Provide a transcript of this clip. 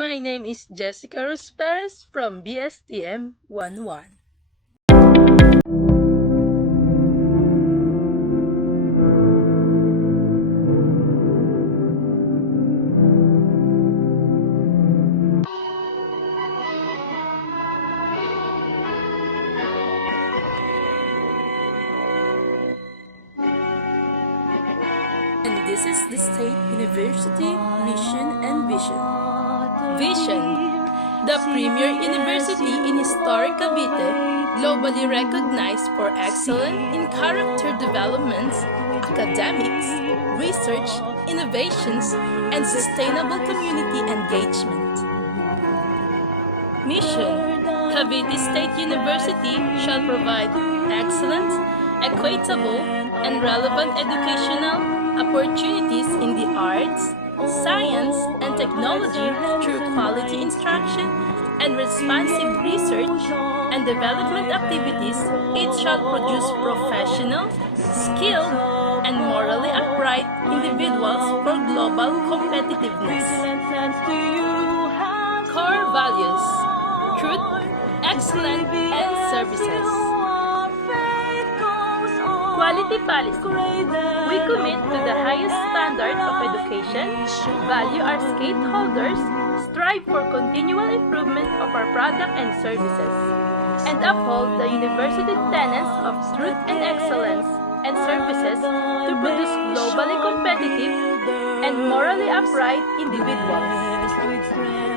My name is Jessica Rose Perez from BSTM 11. And this is the State University Mission and Vision. Vision: the premier university in historic Cavite, globally recognized for excellence in character development, academics, research, innovations, and sustainable community engagement. Mission: Cavite State University shall provide excellent, equitable, and relevant educational opportunities in the arts, science, and technology through quality instruction and responsive research and development activities. It shall produce professional, skilled, and morally upright individuals for global competitiveness. Core values: truth, excellence, and services. Quality policy: we commit to the highest standard of education, value our stakeholders, strive for continual improvement of our product and services, and uphold the university tenets of truth and excellence and services to produce globally competitive and morally upright individuals.